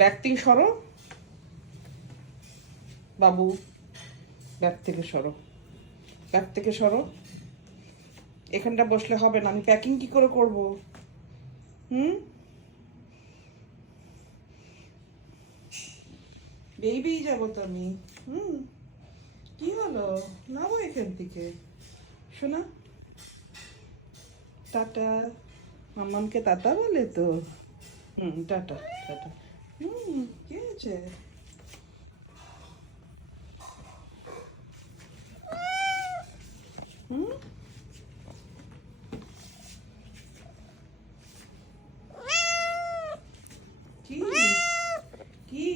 Bag থেকে সরো বাবু, bag থেকে সরো, ব্যাগ থেকে সরো। এখানটা বসলে হবে না, আমি প্যাকিং কি করে করব? হুম, বেরিয়েই যাবো তো আমি। হুম, কি হলো? নামো এখান থেকে, শোনা। টাটা। মাম্মামকে টাটা বলে তো। হুম, টাটা টাটা। হুম, কি হয়েছে? হুম, কি কি